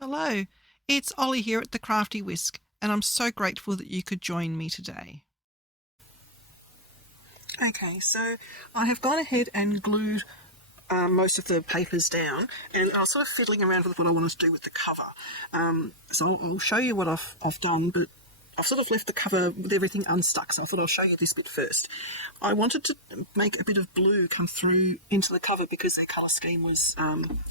Hello, it's Ollie here at the Crafty Whisk, and I'm so grateful that you could join me today. Okay, so I have gone ahead and glued most of the papers down, and I was sort of fiddling around with what I wanted to do with the cover. So I'll show you what I've done, but I've sort of left the cover with everything unstuck, so I thought I'll show you this bit first. I wanted to make a bit of blue come through into the cover because their colour scheme was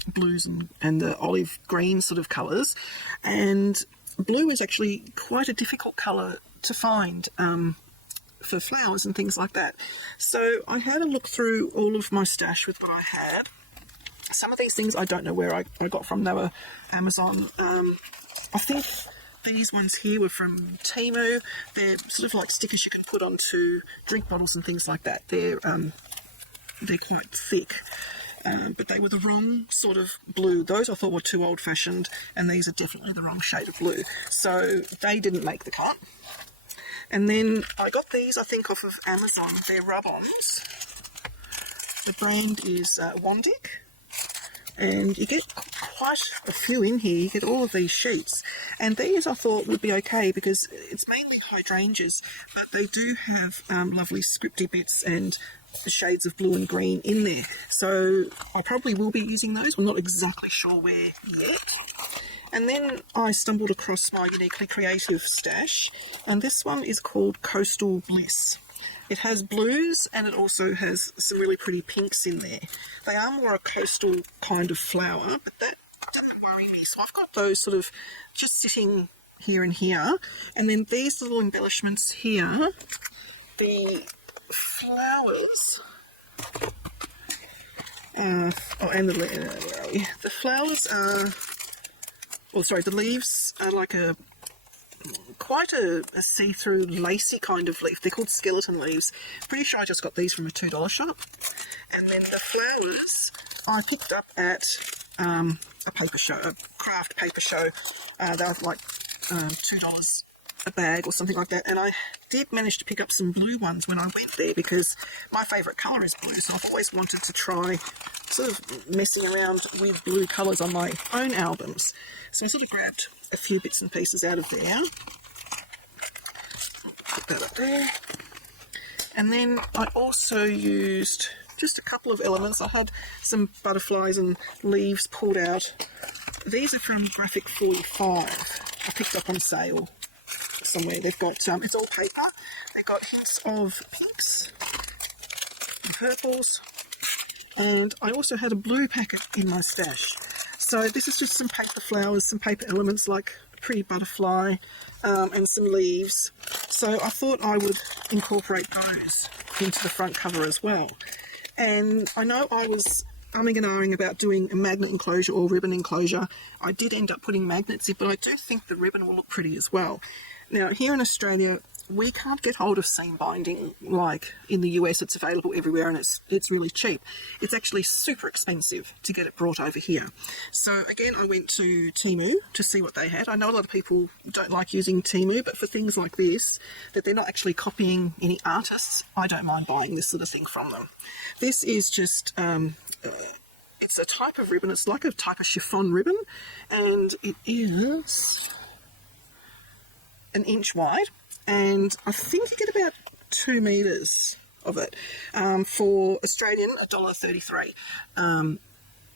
blues and the olive green sort of colours, and blue is actually quite a difficult colour to find for flowers and things like that. So I had a look through all of my stash with what I had. Some of these things I don't know where I got from. They were Amazon. I think these ones here were from Temu. They're sort of like stickers you can put onto drink bottles and things like that. They're quite thick. But they were the wrong sort of blue. Those I thought were too old-fashioned, and these are definitely the wrong shade of blue. So they didn't make the cut. And then I got these, I think, off of Amazon. They're rub-ons. The brand is Wandic. And you get quite a few in here. You get all of these sheets. And these I thought would be okay because it's mainly hydrangeas, but they do have lovely scripty bits and the shades of blue and green in there. So I probably will be using those. I'm not exactly sure where yet. And then I stumbled across my Uniquely Creative stash, and this one is called Coastal Bliss. It has blues and it also has some really pretty pinks in there. They are more a coastal kind of flower, but that doesn't worry me. So I've got those sort of just sitting here and here. And then these little embellishments here, the flowers, and where are we? The flowers are, the leaves are like quite a see-through lacy kind of leaf. They're called skeleton leaves. Pretty sure I just got these from a $2 shop. And then the flowers I picked up at a paper show, a craft paper show. They were like $2 a bag or something like that. And I did manage to pick up some blue ones when I went there because my favourite colour is blue. So I've always wanted to try sort of messing around with blue colours on my own albums. So I sort of grabbed a few bits and pieces out of there. Put that up there. And then I also used just a couple of elements. I had some butterflies and leaves pulled out. These are from Graphic 45. I picked up on sale somewhere. They've got, it's all paper. They've got hints of pinks and purples. And I also had a blue packet in my stash. So this is just some paper flowers, some paper elements like a pretty butterfly and some leaves. So I thought I would incorporate those into the front cover as well. And I know I was umming and ahhing about doing a magnet enclosure or ribbon enclosure. I did end up putting magnets in, but I do think the ribbon will look pretty as well. Now, here in Australia, we can't get hold of seam binding like in the US. It's available everywhere and it's really cheap. It's actually super expensive to get it brought over here. So again, I went to Temu to see what they had. I know a lot of people don't like using Temu, but for things like this, that they're not actually copying any artists, I don't mind buying this sort of thing from them. This is just, it's a type of ribbon. It's like a type of chiffon ribbon, and it is an inch wide. And I think you get about 2 metres of it for Australian $1.33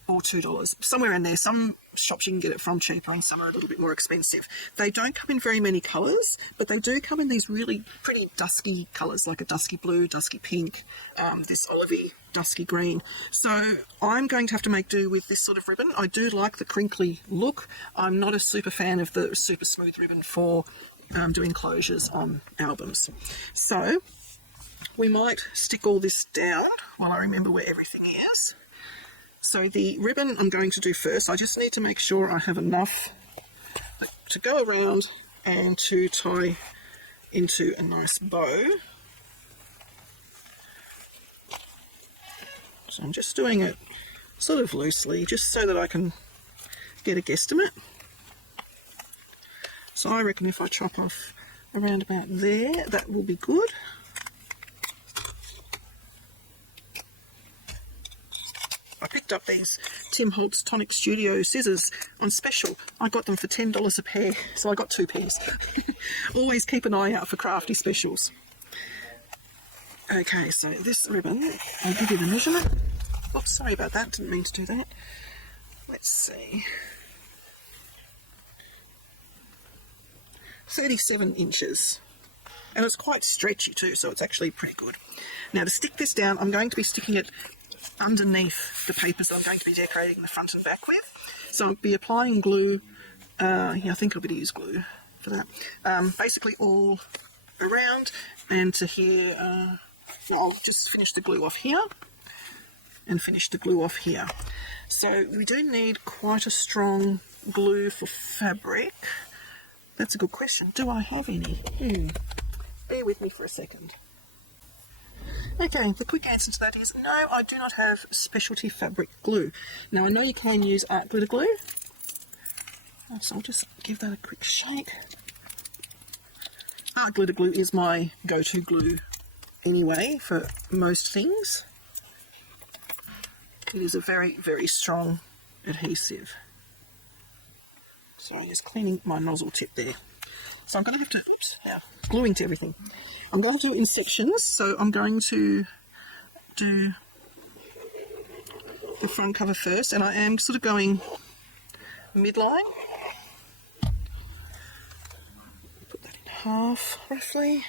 or $2, somewhere in there. Some shops you can get it from cheaper and some are a little bit more expensive. They don't come in very many colours, but they do come in these really pretty dusky colours, like a dusky blue, dusky pink, this olivey, dusky green. So I'm going to have to make do with this sort of ribbon. I do like the crinkly look. I'm not a super fan of the super smooth ribbon for doing closures on albums. So we might stick all this down while I remember where everything is. So the ribbon I'm going to do first. I just need to make sure I have enough to go around and to tie into a nice bow. So I'm just doing it sort of loosely, just so that I can get a guesstimate. So I reckon if I chop off around about there, that will be good. I picked picked up these Tim Holtz Tonic Studio scissors on special. I got them for $10 a pair, so I got 2 pairs. Always keep an eye out for crafty specials. Okay, so this ribbon, I'll give you the measurement. Oops, sorry about that, didn't mean to do that. Let's see. 37 inches. And it's quite stretchy too, so it's actually pretty good. Now to stick this down, I'm going to be sticking it underneath the papers that I'm going to be decorating the front and back with. So I'll be applying glue, yeah, I think it'll be to use glue for that. Basically all around and to here. I'll just finish the glue off here and finish the glue off here. So we do need quite a strong glue for fabric. That's a good question. Do I have any? Bear with me for a second. Okay, the quick answer to that is no, I do not have specialty fabric glue. Now I know you can use art glitter glue, so I'll just give that a quick shake. Art glitter glue is my go-to glue anyway for most things. It is a very, very strong adhesive. So I'm just cleaning my nozzle tip there. So I'm going to have to, oops, now gluing to everything. I'm going to have to do it in sections, so I'm going to do the front cover first, and I am sort of going midline. Put that in half, roughly.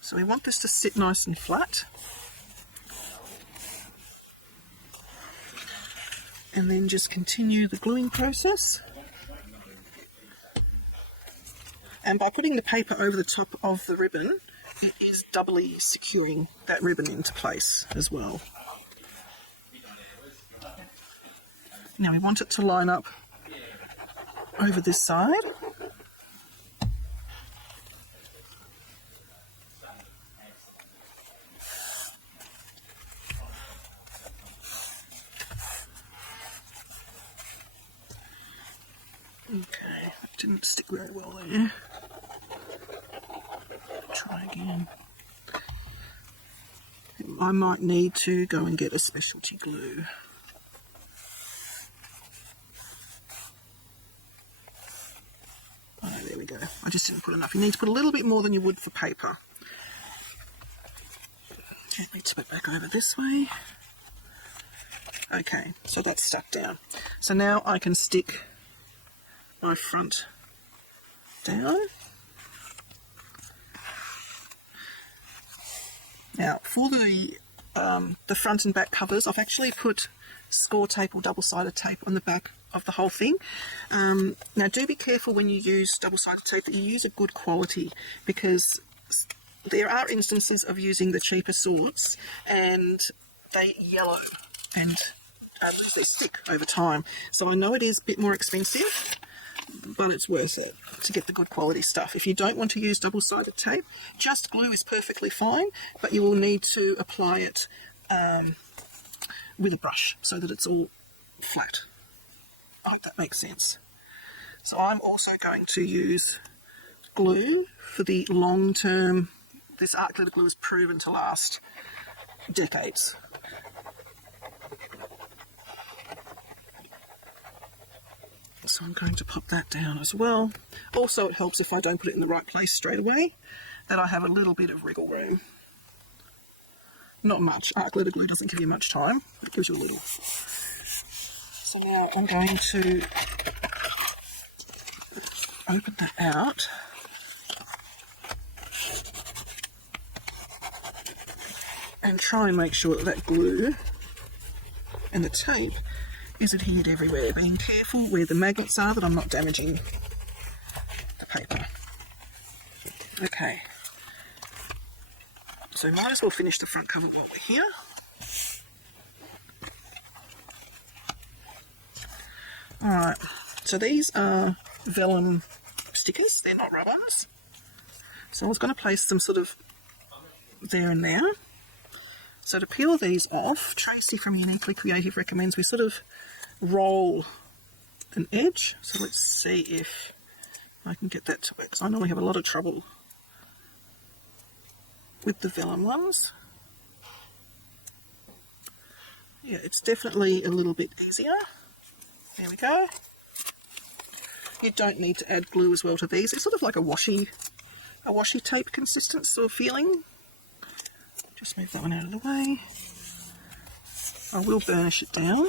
So we want this to sit nice and flat. And then just continue the gluing process. And by putting the paper over the top of the ribbon, it is doubly securing that ribbon into place as well. Now we want it to line up over this side. Okay, that didn't stick very well there. Try again. I might need to go and get a specialty glue. Oh, there we go. I just didn't put enough. You need to put a little bit more than you would for paper. Gently tip it back over this way. Okay, so that's stuck down. So now I can stick my front down. Now for the front and back covers, I've actually put score tape or double-sided tape on the back of the whole thing. Now do be careful when you use double-sided tape that you use a good quality, because there are instances of using the cheaper sorts and they yellow and lose their stick over time. So I know it is a bit more expensive, but it's worth it to get the good quality stuff. If you don't want to use double-sided tape, just glue is perfectly fine, but you will need to apply it with a brush so that it's all flat. I hope that makes sense. So I'm also going to use glue for the long term. This art glitter glue is proven to last decades. So I'm going to pop that down as well. Also, it helps if I don't put it in the right place straight away, that I have a little bit of wriggle room. Not much. Art glitter glue doesn't give you much time. It gives you a little. So now I'm going to open that out. And try and make sure that that glue and the tape is adhered everywhere, being careful where the magnets are that I'm not damaging the paper. Okay, so might as well finish the front cover while we're here. Alright, so these are vellum stickers, they're not rub-ons. So I was going to place them sort of there and there. So to peel these off, Tracy from Uniquely Creative recommends we sort of roll an edge. So let's see if I can get that to work, because I normally have a lot of trouble with the vellum ones. yeah, it's definitely a little bit easier. There we go. You don't need to add glue as well to these. It's sort of like a washi tape consistent sort of feeling. Just move that one out of the way. I will burnish it down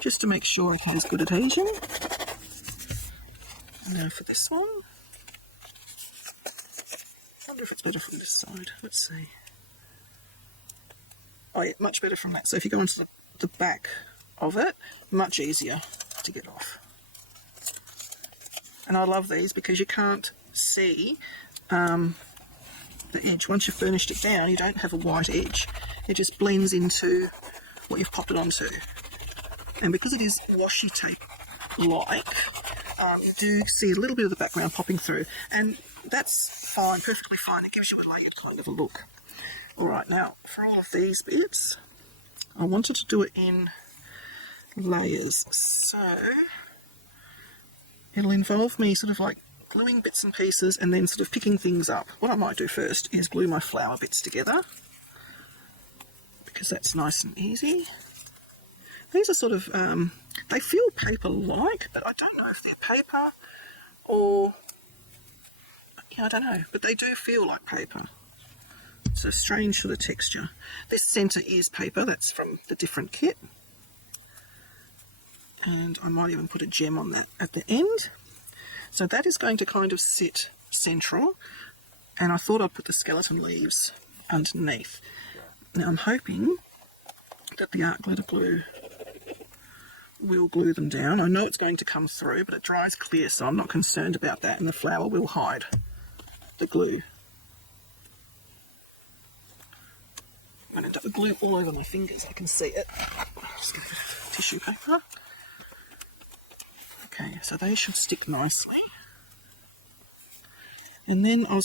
just to make sure it has good adhesion. And now for this one. I wonder if it's better from this side. Let's see. Oh yeah, much better from that. So if you go onto the back of it, much easier to get off. And I love these because you can't see the edge. Once you've burnished it down, you don't have a white edge. It just blends into what you've popped it onto. And because it is washi tape-like, you do see a little bit of the background popping through. And that's fine, perfectly fine. It gives you a layered kind of a look. Alright, now for all of these bits, I wanted to do it in layers. So it'll involve me sort of like gluing bits and pieces and then sort of picking things up. What I might do first is glue my flower bits together, because that's nice and easy. These are sort of, they feel paper-like, but I don't know if they're paper or, yeah, I don't know, but they do feel like paper. So strange for the texture. This centre is paper, that's from the different kit. And I might even put a gem on that at the end. So that is going to kind of sit central, and I thought I'd put the skeleton leaves underneath. Now I'm hoping that the art glitter glue will glue them down. I know it's going to come through, but it dries clear, so I'm not concerned about that, and the flower will hide the glue. I'm going to end up with glue all over my fingers, I can see it. Just get a bit of tissue paper. Okay, so they should stick nicely. And then I'll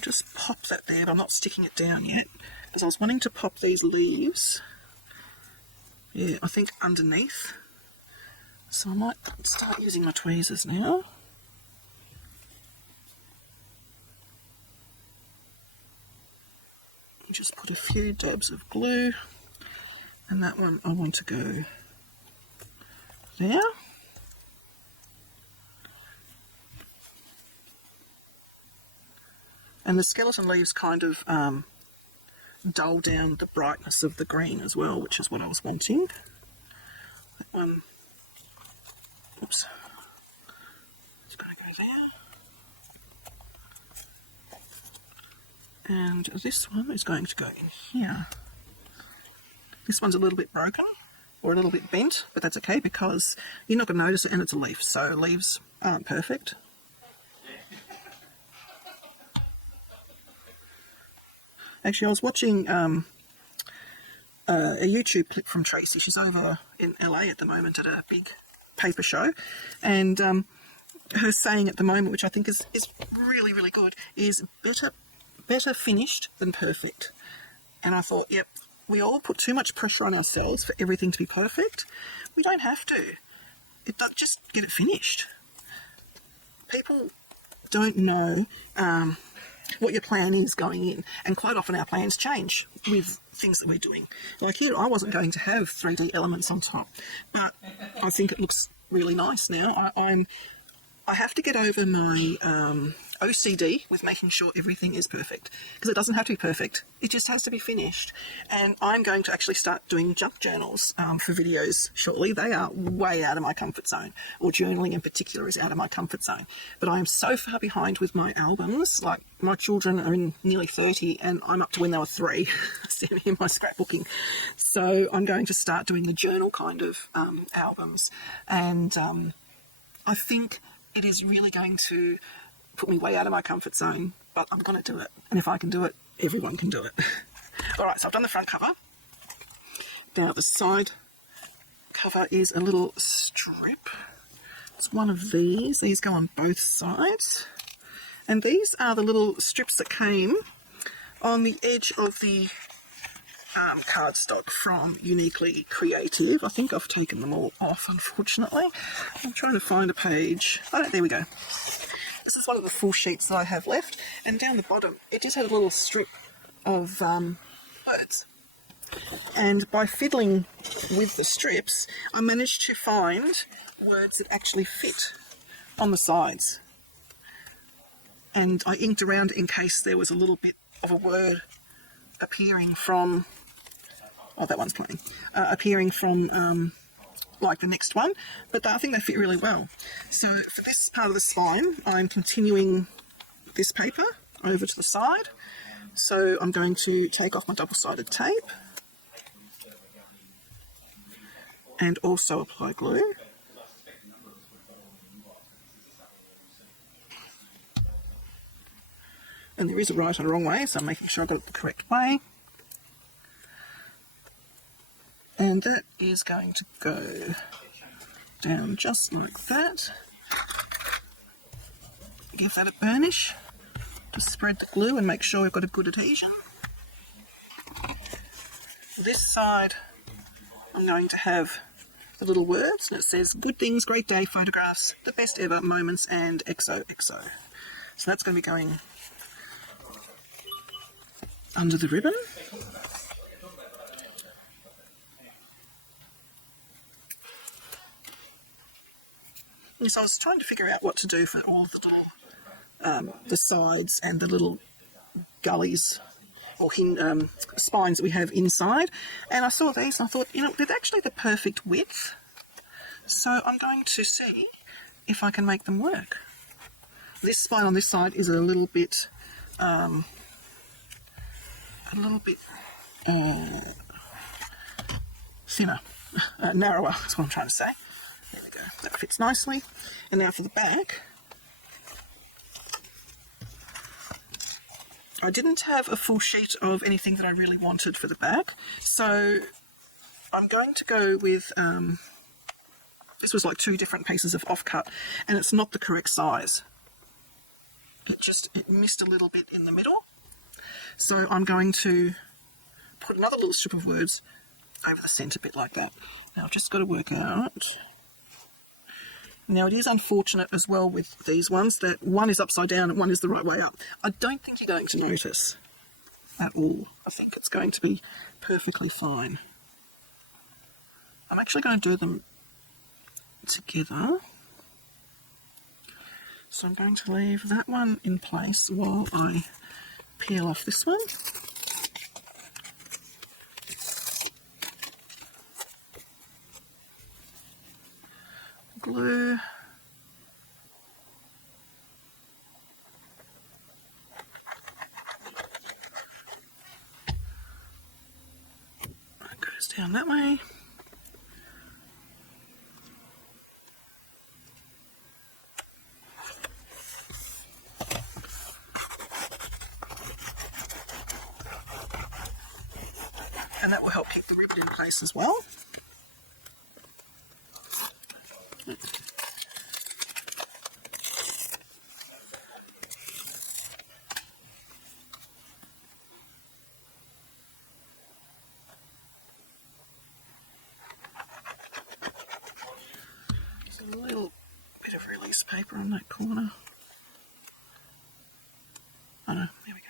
just pop that there, but I'm not sticking it down yet, because I was wanting to pop these leaves, yeah, I think underneath. So I might start using my tweezers now. Just put a few dabs of glue, and that one I want to go there. And the skeleton leaves kind of dull down the brightness of the green as well, which is what I was wanting. That one, oops, it's going to go there. And this one is going to go in here. This one's a little bit broken, or a little bit bent, but that's okay because you're not going to notice it, and it's a leaf, so leaves aren't perfect. Actually, I was watching a YouTube clip from Tracy. She's over in LA at the moment at a big paper show, and her saying at the moment, which I think is really, really good, is better finished than perfect. And I thought, yep, we all put too much pressure on ourselves for everything to be perfect. We don't have to. Just get it finished. People don't know what your plan is going in, and quite often our plans change with things that we're doing. Like here, I wasn't going to have 3D elements on top, but I think it looks really nice now. I have to get over my OCD with making sure everything is perfect, because it doesn't have to be perfect, it just has to be finished. And I'm going to actually start doing junk journals for videos shortly. They are way out of my comfort zone, or journaling in particular is out of my comfort zone. But I am so far behind with my albums. Like, my children are in nearly 30 and I'm up to when they were 3 sitting in my scrapbooking. So I'm going to start doing the journal kind of albums, and I think it is really going to put me way out of my comfort zone, but I'm going to do it. And if I can do it, everyone can do it. Alright, so I've done the front cover. Now the side cover is a little strip. It's one of these. These go on both sides. And these are the little strips that came on the edge of the cardstock from Uniquely Creative. I think I've taken them all off, unfortunately. I'm trying to find a page. Oh, there we go. This is one of the full sheets that I have left, and down the bottom it just had a little strip of words. And by fiddling with the strips, I managed to find words that actually fit on the sides. And I inked around in case there was a little bit of a word appearing from, oh, that one's playing, appearing from like the next one, but I think they fit really well. So for this part of the spine, I'm continuing this paper over to the side. So I'm going to take off my double-sided tape and also apply glue. And there is a right and a wrong way, so I'm making sure I got it the correct way. And that is going to go down just like that. Give that a burnish to spread the glue and make sure we've got a good adhesion. This side I'm going to have the little words, and it says good things, great day, photographs, the best ever, moments, and XOXO. So that's going to be going under the ribbon. So I was trying to figure out what to do for all the little, the sides and the little gullies or spines that we have inside. And I saw these and I thought, you know, they're actually the perfect width. So I'm going to see if I can make them work. This spine on this side is a little bit thinner, narrower, that's what I'm trying to say. There we go, that fits nicely. And now for the back, I didn't have a full sheet of anything that I really wanted for the back, so I'm going to go with, this was like 2 different pieces of offcut, and it's not the correct size. It missed a little bit in the middle. So I'm going to put another little strip of words over the centre bit like that. Now I've just got to work out. Now it is unfortunate as well with these ones that one is upside down and one is the right way up. I don't think you're going to notice at all. I think it's going to be perfectly fine. I'm actually going to do them together. So I'm going to leave that one in place while I peel off this one. Glue. That goes down that way. And that will help keep the ribbon in place as well. There's a little bit of release paper on that corner. Oh no, there we go.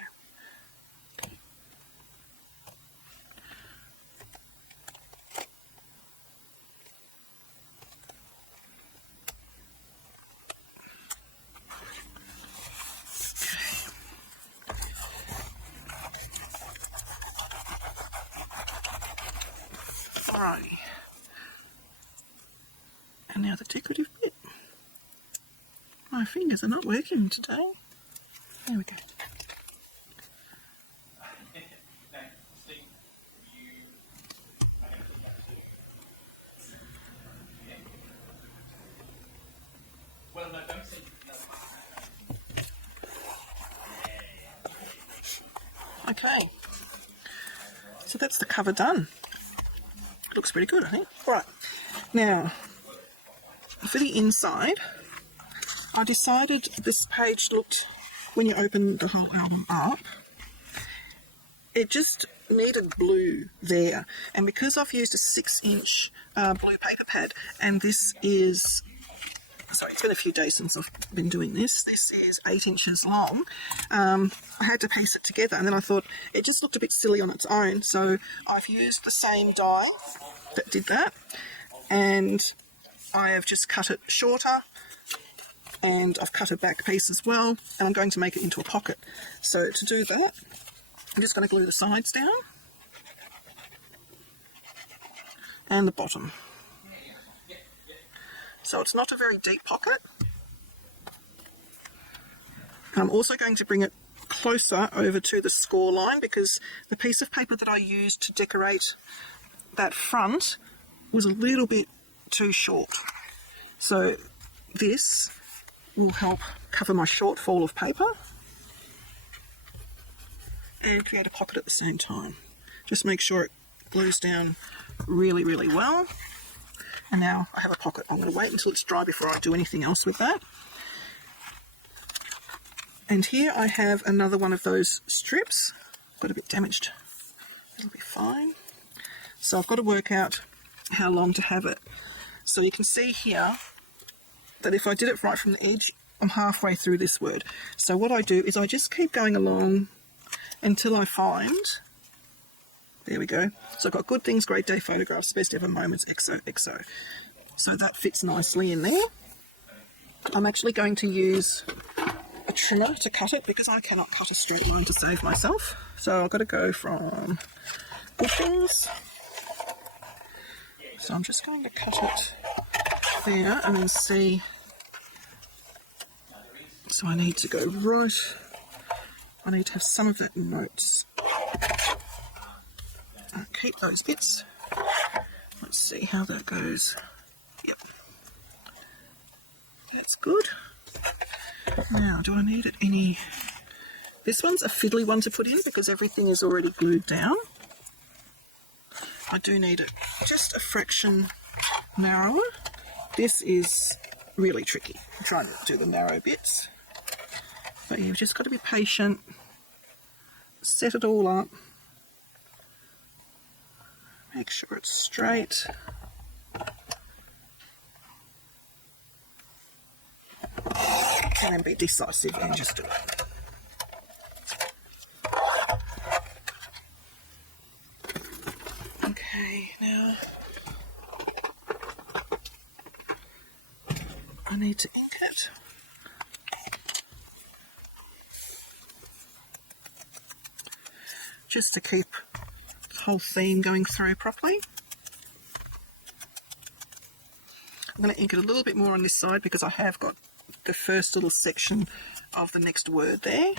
Alrighty. And now the decorative bit. My fingers are not working today. There we go. Okay, so that's the cover done. It looks pretty good, I think. Right, now for the inside, I decided this page looked, when you open the whole album up, it just needed blue there. And because I've used a 6-inch blue paper pad, and this is sorry, it's been a few days since I've been doing this. This is 8 inches long. I had to piece it together, and then I thought it just looked a bit silly on its own, so I've used the same die that did that, and I have just cut it shorter, and I've cut a back piece as well, and I'm going to make it into a pocket. So to do that, I'm just going to glue the sides down and the bottom. So it's not a very deep pocket. I'm also going to bring it closer over to the score line because the piece of paper that I used to decorate that front was a little bit too short. So this will help cover my shortfall of paper and create a pocket at the same time. Just make sure it glues down really, really well. And now I have a pocket. I'm going to wait until it's dry before I do anything else with that. And here I have another one of those strips. Got a bit damaged. It'll be fine. So I've got to work out how long to have it. So you can see here that if I did it right from the edge, I'm halfway through this word. So what I do is I just keep going along until I find, there we go. So I've got good things, great day photographs, best ever moments, XO. So that fits nicely in there. I'm actually going to use a trimmer to cut it because I cannot cut a straight line to save myself. So I've got to go from good things. So I'm just going to cut it there and then see. So I need to go right. I need to have some of that in notes. I'll keep those bits. Let's see how that goes. Yep. That's good. Now, do I need it any... This one's a fiddly one to put in because everything is already glued down. I do need it just a fraction narrower. This is really tricky. I'm trying to do the narrow bits. But yeah, you've just got to be patient. Set it all up. Make sure it's straight. And then be decisive and just do it. Okay, now I need to ink it. Just to keep the whole theme going through properly. I'm going to ink it a little bit more on this side because I have got the first little section of the next word there.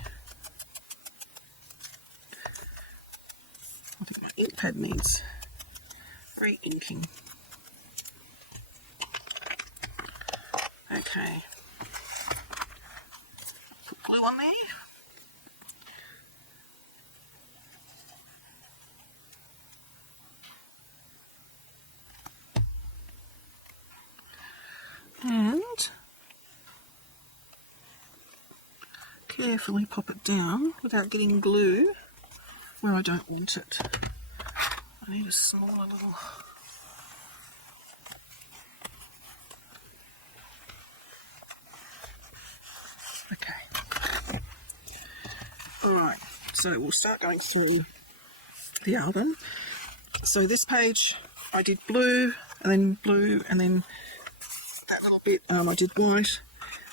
I think my ink pad needs re-inking. Okay. Put glue on there. And carefully pop it down without getting glue where I don't want it. I need a smaller little... Okay. Alright, so we'll start going through the album. So this page I did blue, and then that little bit I did white.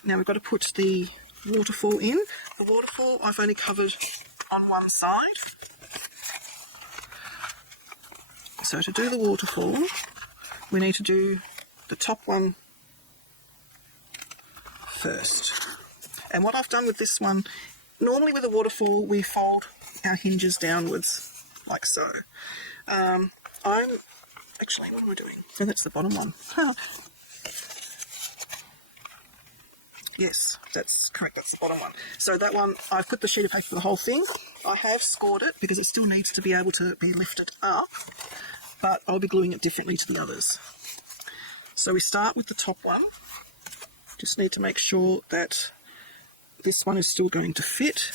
Now we've got to put the waterfall in. The waterfall I've only covered on one side. So to do the waterfall, we need to do the top one first. And what I've done with this one, normally with a waterfall we fold our hinges downwards like so. Actually, what am I doing? So that's the bottom one. Yes, that's correct, that's the bottom one. So that one, I've put the sheet of paper for the whole thing. I have scored it because it still needs to be able to be lifted up, but I'll be gluing it differently to the others. So we start with the top one. Just need to make sure that this one is still going to fit.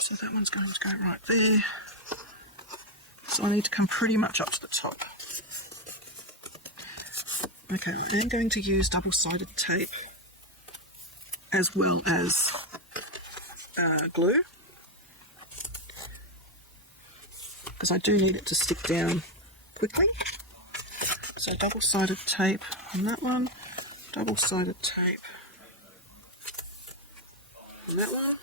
So that one's going to go right there. So I need to come pretty much up to the top. Okay, I am going to use double-sided tape as well as glue, because I do need it to stick down quickly. So double-sided tape on that one, double-sided tape on that one.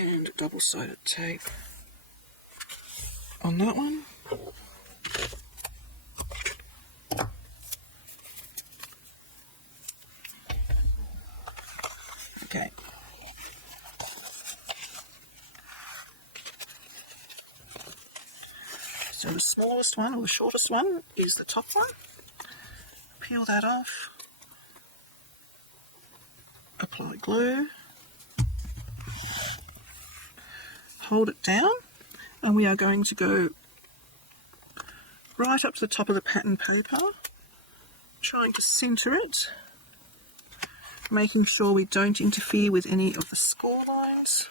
And double-sided tape on that one. Okay. So the smallest one, or the shortest one, is the top one. Peel that off. Apply glue. Hold it down, and we are going to go right up to the top of the pattern paper, trying to centre it, making sure we don't interfere with any of the score lines,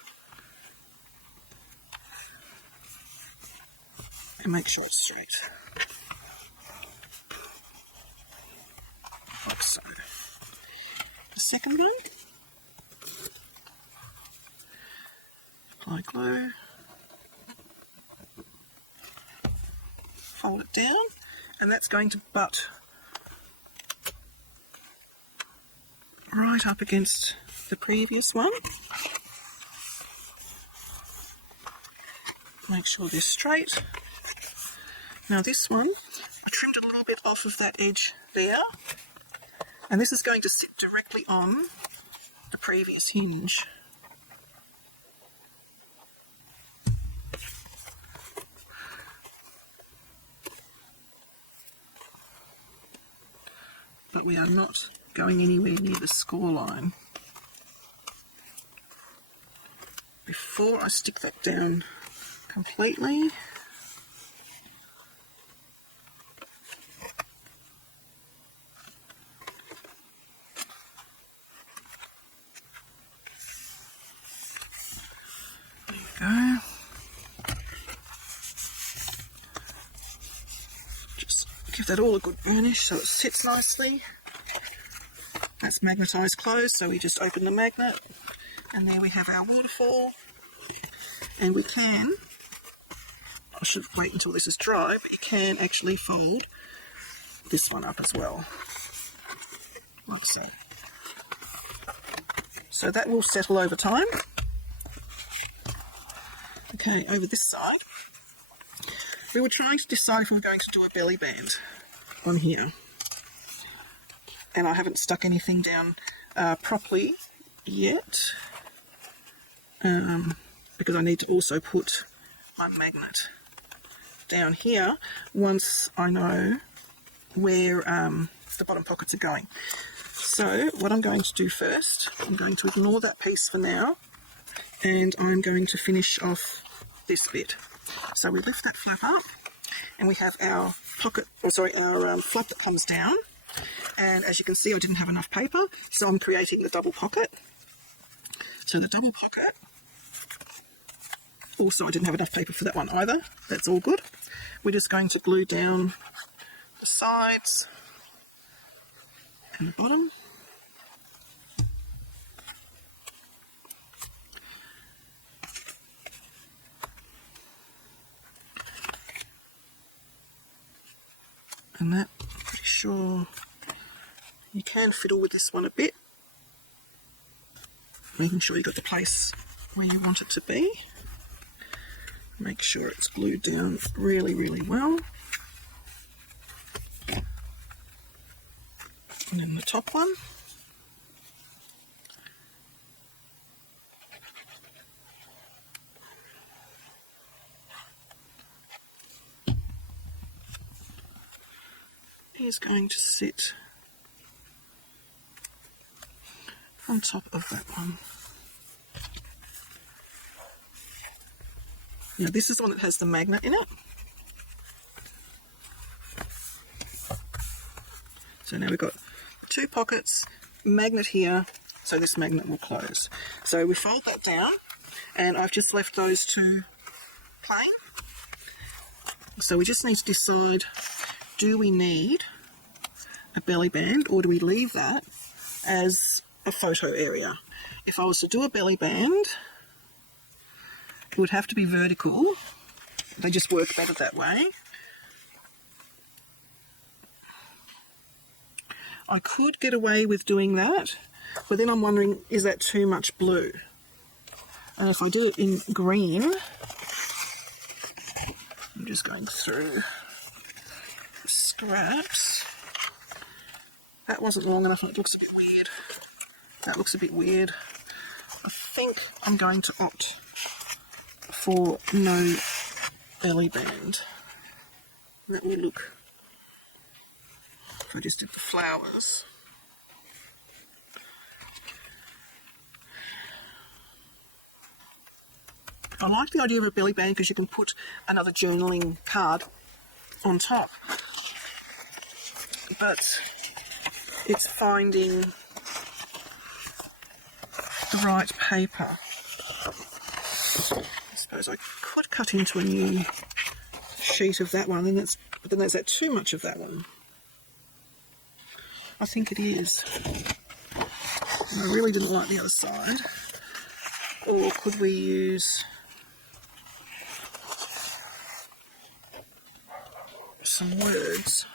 and make sure it's straight, like so. The second one, apply glue, fold it down, and that's going to butt right up against the previous one. Make sure they're straight. Now this one, I trimmed a little bit off of that edge there, and this is going to sit directly on the previous hinge. But we are not going anywhere near the score line. Before I stick that down completely, there you go. Just give that all a good burnish so it sits nicely. That's magnetised closed, so we just open the magnet, and there we have our waterfall. And we can, I should wait until this is dry, but you can actually fold this one up as well, like so. So that will settle over time. Okay, over this side, we were trying to decide if we were going to do a belly band on here. And I haven't stuck anything down properly yet, because I need to also put my magnet down here once I know where the bottom pockets are going. So what I'm going to do first, I'm going to ignore that piece for now, and I'm going to finish off this bit. So we lift that flap up, and we have our pocket, our flap that comes down. And as you can see, I didn't have enough paper, so I'm creating the double pocket. So the double pocket, also I didn't have enough paper for that one either. That's all good. We're just going to glue down the sides and the bottom. And that, I'm pretty sure you can fiddle with this one a bit, making sure you've got the place where you want it to be. Make sure it's glued down really, really well. And then the top one. Is going to sit on top of that one. Now this is the one that has the magnet in it. So now we've got 2 pockets, magnet here, so this magnet will close. So we fold that down, and I've just left those 2 plain. So we just need to decide, do we need a belly band or do we leave that as a photo area? If I was to do a belly band, it would have to be vertical. They just work better that way. I could get away with doing that, but then I'm wondering, is that too much blue? And if I do it in green, I'm just going through scraps. That wasn't long enough and it looks a bit weird. That looks a bit weird. I think I'm going to opt for no belly band. That will look, if I just did the flowers. I like the idea of a belly band because you can put another journaling card on top. But it's finding the right paper. I suppose I could cut into a new sheet of that one, but then is that too much of that one? I think it is. I really didn't like the other side. Or could we use some words?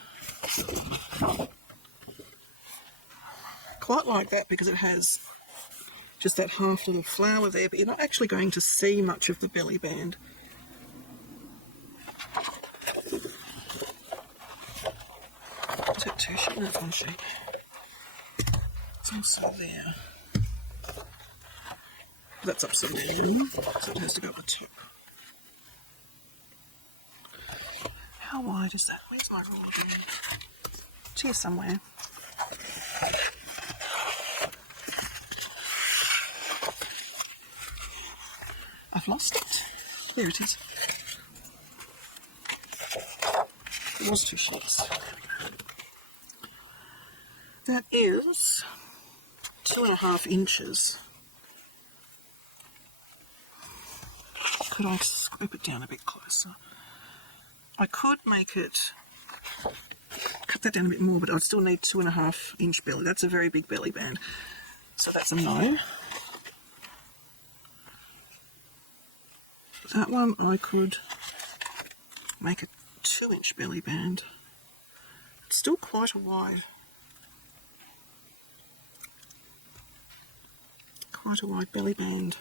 Quite like that because it has just that half little flower there, but you're not actually going to see much of the belly band. Is it two sheets? No, it's one sheet. It's also there. That's upside down, so it has to go up the top. How wide is that? Where's my ruler again? It's here somewhere. I've lost it. There it is. It was 2 sheets. That is 2.5 inches. Could I scoop it down a bit closer? I could make it, cut that down a bit more, but I'd still need 2.5 inch belly. That's a very big belly band. So that's a no. That one I could make a 2-inch belly band. It's still quite a wide belly band.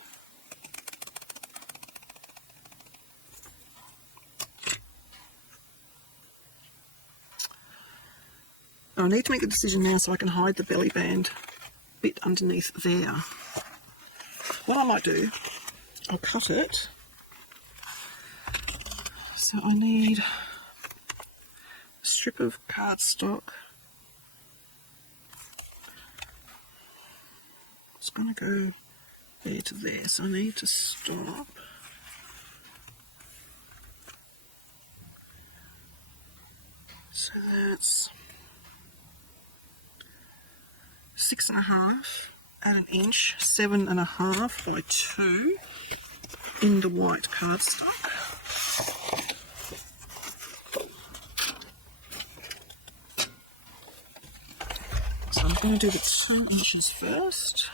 I need to make the decision now so I can hide the belly band bit underneath there. What I might do, I'll cut it. So I need a strip of cardstock. It's going to go there to there, so I need to stop. So that's 6.5 at an inch, 7.5 by 2 in the white cardstock. So I'm going to do the 2 inches first.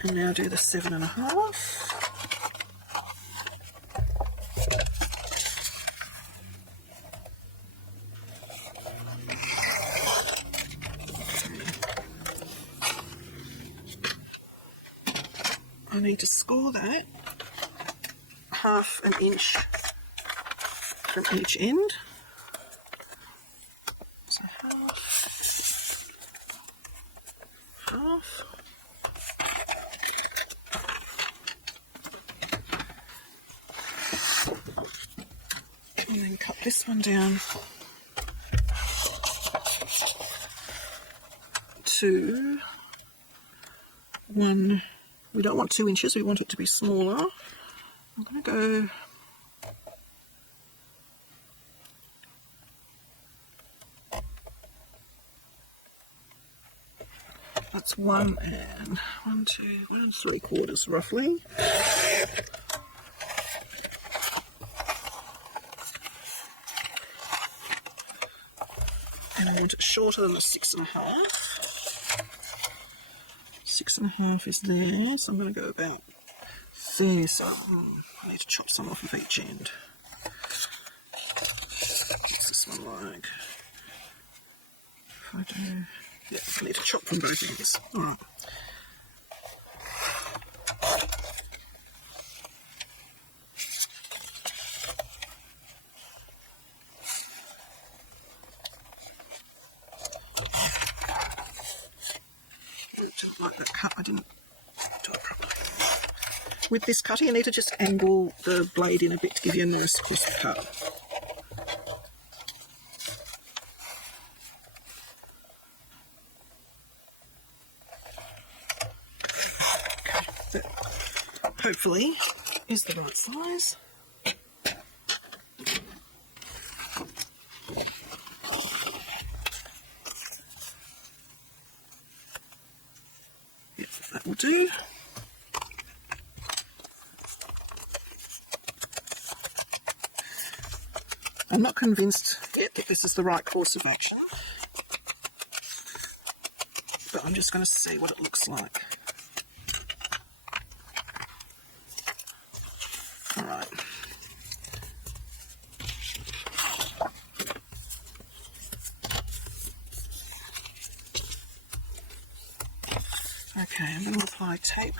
And now do the 7.5. I need to score that 1/2 inch from each end. So half. And then cut this one down to 1. We don't want 2 inches, we want it to be smaller. I'm going to go that's 1 and 1, 2, 1 3/4 roughly. And I want it shorter than the 6.5. 6.5 is there, so I'm going to go about there. So I need to chop some off of each end. What's this one like? If I do, yeah, I need to chop from both ends. All right. Like that cut, I didn't do it properly. With this cutter, you need to just angle the blade in a bit to give you a nice crisp cut. Okay, that hopefully is the right size. Yep, that will do. I'm not convinced yet that this is the right course of action, but I'm just going to see what it looks like. All right. Okay, I'm going to apply tape.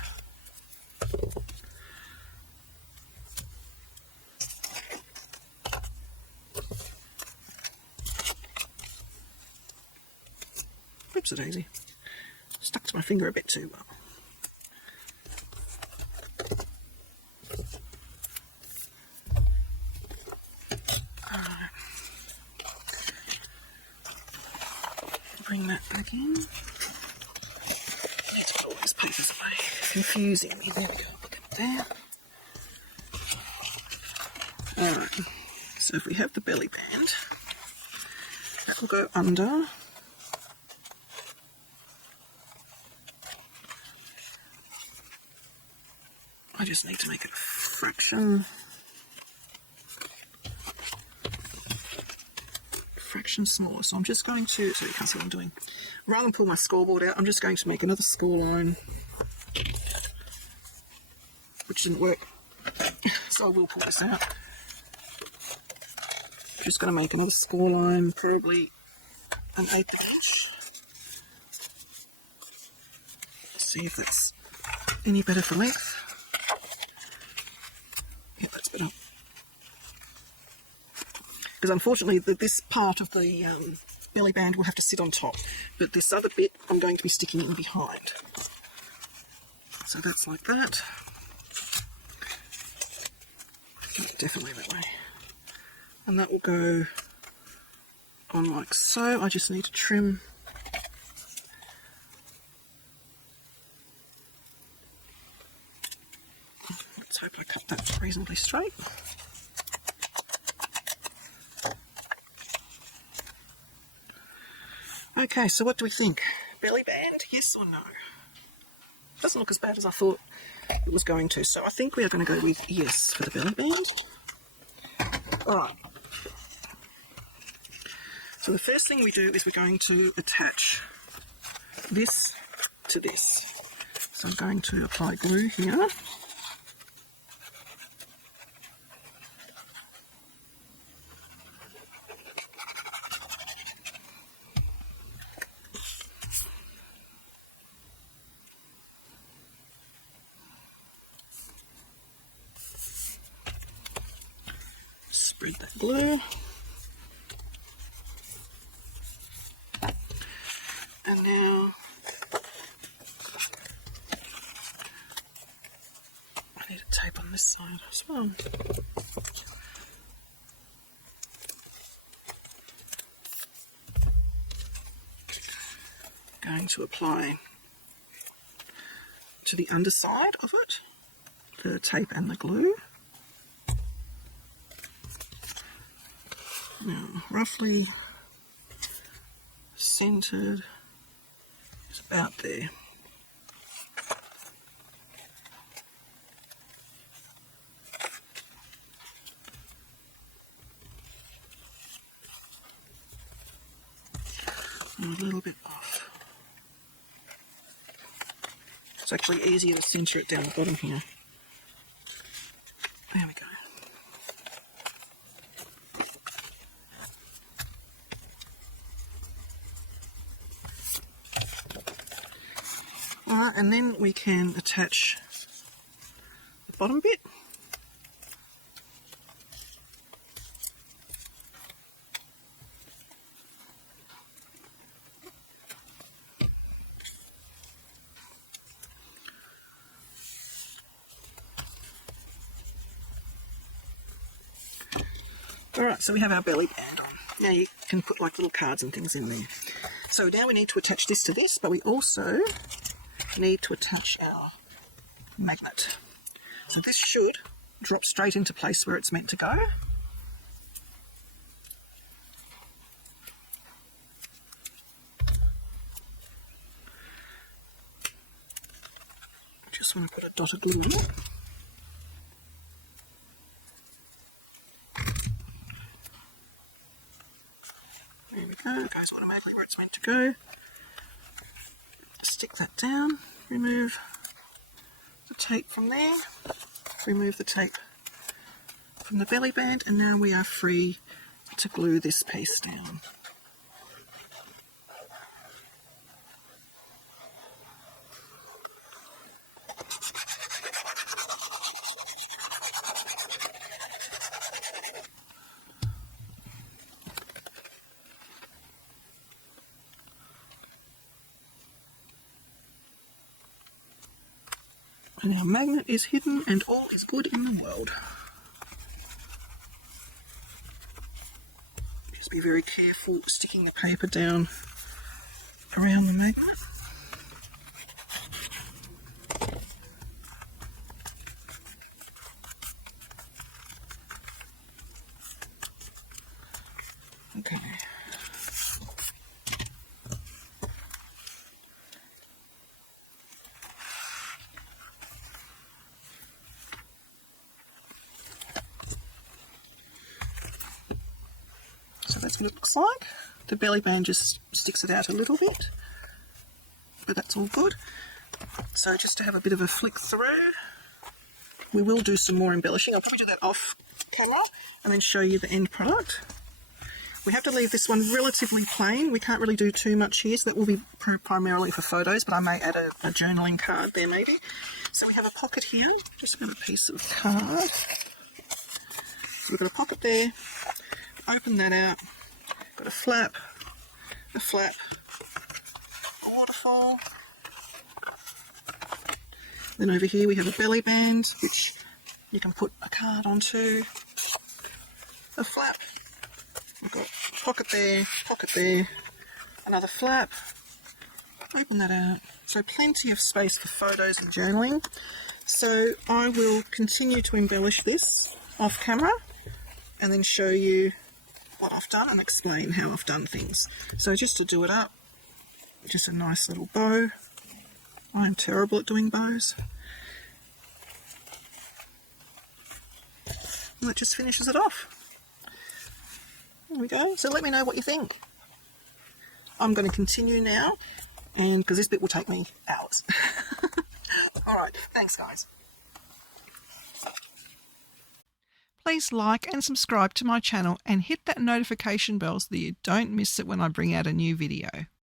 Oops-a-daisy. Stuck to my finger a bit too well. Bring that back in. Need to put all these papers away. Confusing me. There we go. Look at that. Alright. So if we have the belly band, that will go under. I just need to make it a fraction smaller. So I'm just going to, so you can't see what I'm doing. Rather than pull my scoreboard out, I'm just going to make another score line, which didn't work. So I will pull this out. Just going to make another score line, probably an 1/8 inch. See if that's any better for length. Yeah, that's better. Because unfortunately, this part of the belly band will have to sit on top, but this other bit I'm going to be sticking in behind. So that's like that. Definitely that way. And that will go on like so. I just need to trim. Let's hope I cut that reasonably straight. Okay, so what do we think? Belly band, yes or no? Doesn't look as bad as I thought it was going to, so I think we are going to go with yes for the belly band. Alright. So the first thing we do is we're going to attach this to this. So I'm going to apply glue here. Spread that glue. And now I need a tape on this side as well. Going to apply to the underside of it the tape and the glue. Now, roughly centered It's about there. And a little bit off. It's actually easier to centre it down the bottom here. There we go. Alright, and then we can attach the bottom bit. Alright, so we have our belly band on. Now you can put like little cards and things in there. So now we need to attach this to this, but we also need to attach our magnet. So this should drop straight into place where it's meant to go. Just want to put a dot of glue on it. There we go, it goes automatically where it's meant to go. Stick that down, remove the tape from there, remove the tape from the belly band, and now we are free to glue this piece down. And our magnet is hidden and all is good in the world. Just be very careful sticking the paper down around the magnet. Okay. So that's what it looks like. The belly band just sticks it out a little bit, but that's all good. So just to have a bit of a flick through, we will do some more embellishing. I'll probably do that off camera and then show you the end product. We have to leave this one relatively plain. We can't really do too much here, so that will be primarily for photos, but I may add a journaling card there maybe. So we have a pocket here, just got a piece of card. So we've got a pocket there, open that out, got a flap, a waterfall. Then over here we have a belly band, which you can put a card onto, a flap. We've got pocket there, another flap, open that out. So plenty of space for photos and journaling. So I will continue to embellish this off camera and then show you what I've done and explain how I've done things. So just to do it up, just a nice little bow. I'm terrible at doing bows. And that just finishes it off. There we go. So let me know what you think. I'm going to continue now, and because this bit will take me hours. Alright, thanks guys. Please like and subscribe to my channel and hit that notification bell so that you don't miss it when I bring out a new video.